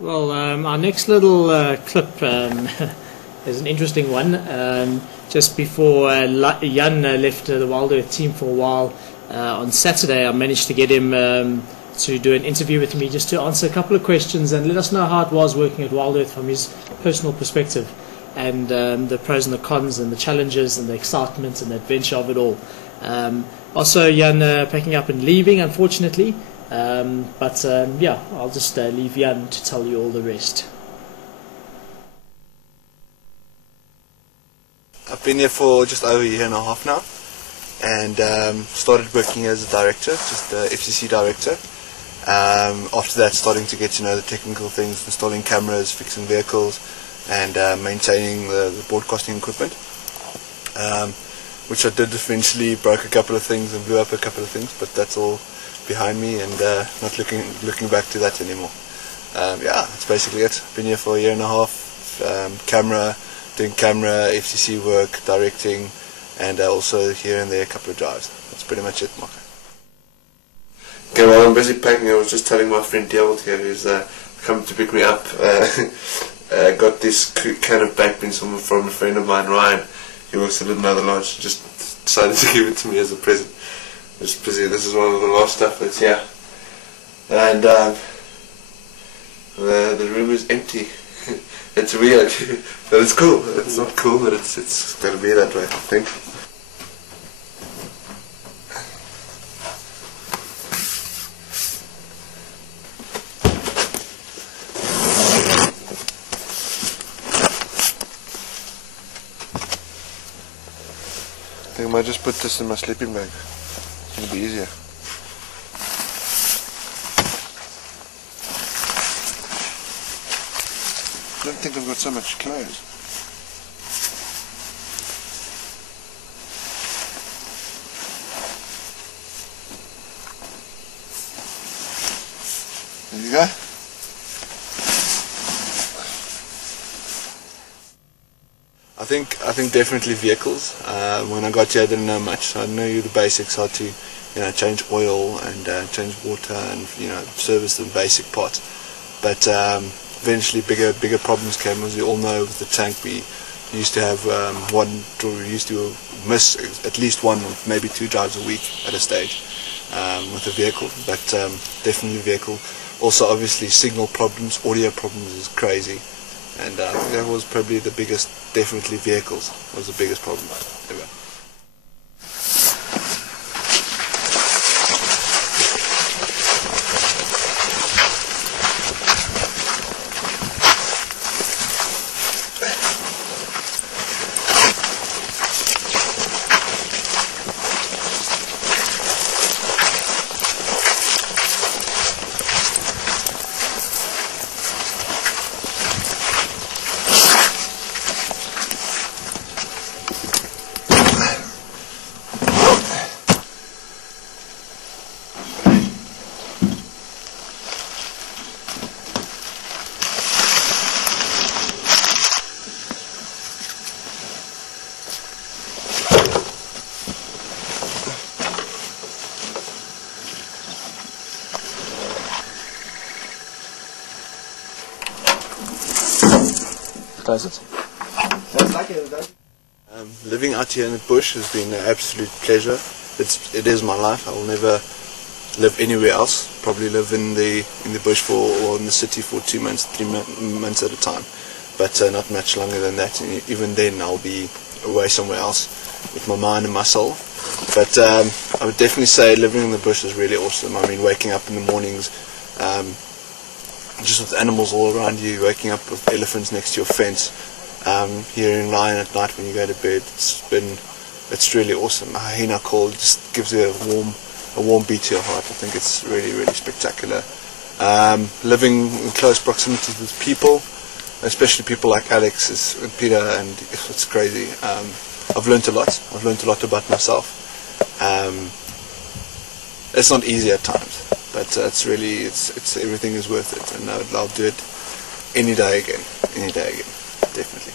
Well, our next little clip is an interesting one. Just before Jan left the WildEarth team for a while, on Saturday I managed to get him to do an interview with me just to answer a couple of questions and let us know how it was working at WildEarth from his personal perspective, and the pros and the cons and the challenges and the excitement and the adventure of it all. Also Jan packing up and leaving, unfortunately. Yeah, I'll just leave Jan to tell you all the rest. I've been here for just over a year and a half now, and started working as a director, just the FCC director. After that, starting to get to know the technical things, installing cameras, fixing vehicles, and maintaining the broadcasting equipment, which I did eventually. Broke a couple of things and blew up a couple of things, but that's all behind me, and not looking back to that anymore. Yeah, that's basically it. Been here for a year and a half, doing camera, FCC work, directing, and also here and there a couple of drives. That's pretty much it, Mark. Okay, while I'm busy packing, I was just telling my friend Gerald here, who's come to pick me up, got this can of baked beans from a friend of mine, Ryan. He works at another lodge, just decided to give it to me as a present. Just busy. This is one of the last stuff that's here, and the room is empty. It's weird, but it's cool. It's not cool, but it's gonna be that way, I think. I think I might just put this in my sleeping bag. It's gonna be easier. I don't think I've got so much clothes. There you go. I think definitely vehicles. When I got here, I didn't know much. I knew the basics, how to, change oil and change water and service the basic parts. But eventually, bigger problems came. As you all know, with the tank, we used to have we used to miss at least one, maybe two drives a week at a stage with the vehicle. But definitely vehicle. Also, obviously, signal problems, audio problems is crazy. And that was probably the biggest. Definitely vehicles was the biggest problem ever. Close it. Living out here in the bush has been an absolute pleasure. It is my life. I will never live anywhere else. Probably live in the bush or in the city for 2 months, 3 months at a time. But not much longer than that. And even then, I'll be away somewhere else with my mind and my soul. But I would definitely say living in the bush is really awesome. I mean, waking up in the mornings. Just with animals all around you, waking up with elephants next to your fence, hearing lion at night when you go to bed. It's really awesome. A hyena call just gives you a warm beat to your heart. I think it's really, really spectacular. Living in close proximity with people, especially people like Alex and Peter, and it's crazy. I've learned a lot. I've learned a lot about myself. It's not easy at times. But it's everything is worth it, and I'll do it any day again, definitely.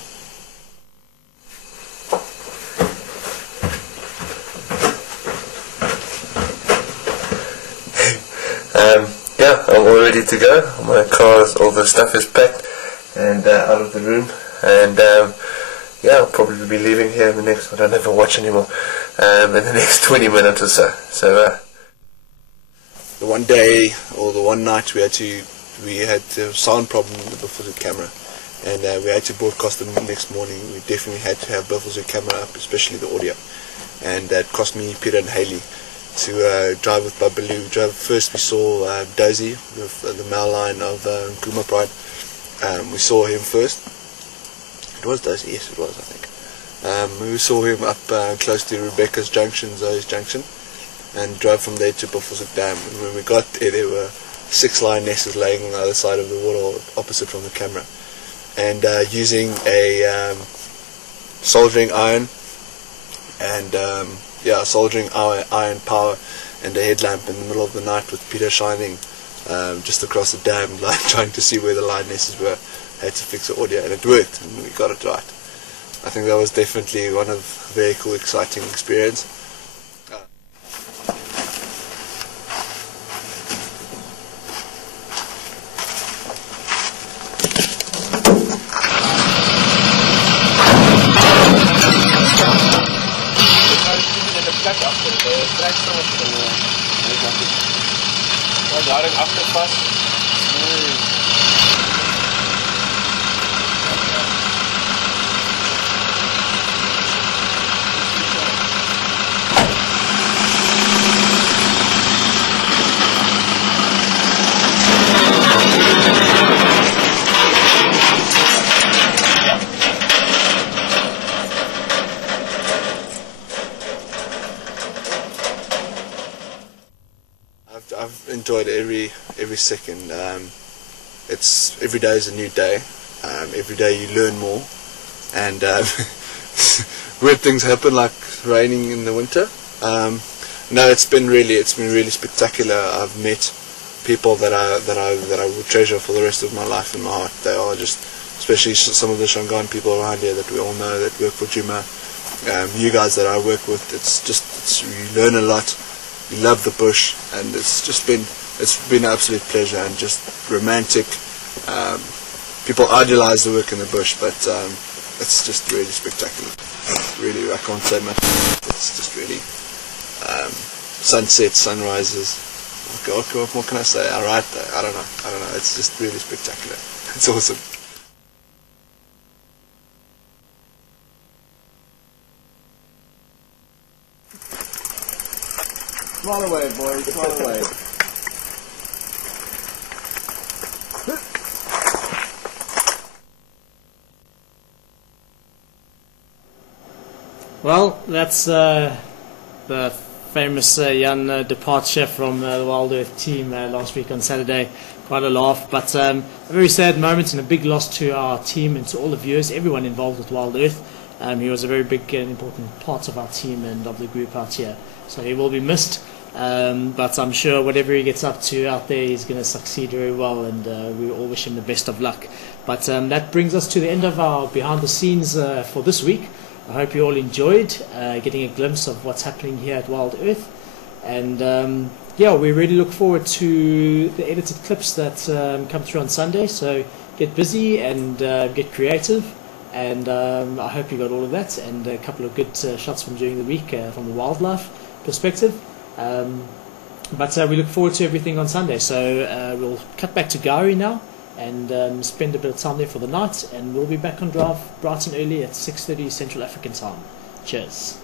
Yeah, I'm already ready to go. My car, all the stuff is packed and out of the room, and yeah, I'll probably be leaving here in the next, I don't have a watch anymore, in the next 20 minutes or so. So the one day or the one night we had a sound problem with the Buffalo camera, and we had to broadcast the next morning. We definitely had to have Buffalo camera up, especially the audio, and that cost me Peter and Haley to drive with Babaloo. First we saw Dozy, the male line of Kuma Pride. We saw him first. It was Dozy, yes it was, I think. We saw him up close to Rebecca's Junction, Zoe's Junction, and drove from there to Buffalo Dam. And when we got there were 6 lionesses laying on the other side of the water opposite from the camera, and using a soldering iron and soldering iron power and a headlamp in the middle of the night with Peter shining just across the dam, like trying to see where the lionesses were. Had to fix the audio, and it worked, and we got it right. I think that was definitely one of a very cool, exciting experience. I've enjoyed every second. It's every day is a new day. Every day you learn more, and weird things happen, like raining in the winter. No, it's been really spectacular. I've met people that I will treasure for the rest of my life in my heart. They are just, especially some of the Shangaan people around here that we all know that work for Juma. You guys that I work with, you learn a lot. You love the bush, and it's been an absolute pleasure and just romantic. People idolize the work in the bush, but it's just really spectacular. Really, I can't say much. It's just really sunsets, sunrises. What can I say? Alright, I don't know. It's just really spectacular. It's awesome. Small away, boys, small away. Well, that's the famous Jan departure from the WildEarth team last week on Saturday. Quite a laugh, but a very sad moment and a big loss to our team and to all the viewers, everyone involved with WildEarth. He was a very big and important part of our team and of the group out here, so he will be missed. But I'm sure whatever he gets up to out there, he's going to succeed very well, and we all wish him the best of luck. But that brings us to the end of our behind the scenes for this week. I hope you all enjoyed getting a glimpse of what's happening here at WildEarth, and yeah, we really look forward to the edited clips that come through on Sunday. So get busy and get creative, and I hope you got all of that and a couple of good shots from during the week from the wildlife perspective. But we look forward to everything on Sunday. So we'll cut back to Gowrie now and spend a bit of time there for the night, and we'll be back on drive bright and early at 6:30 Central African time. Cheers.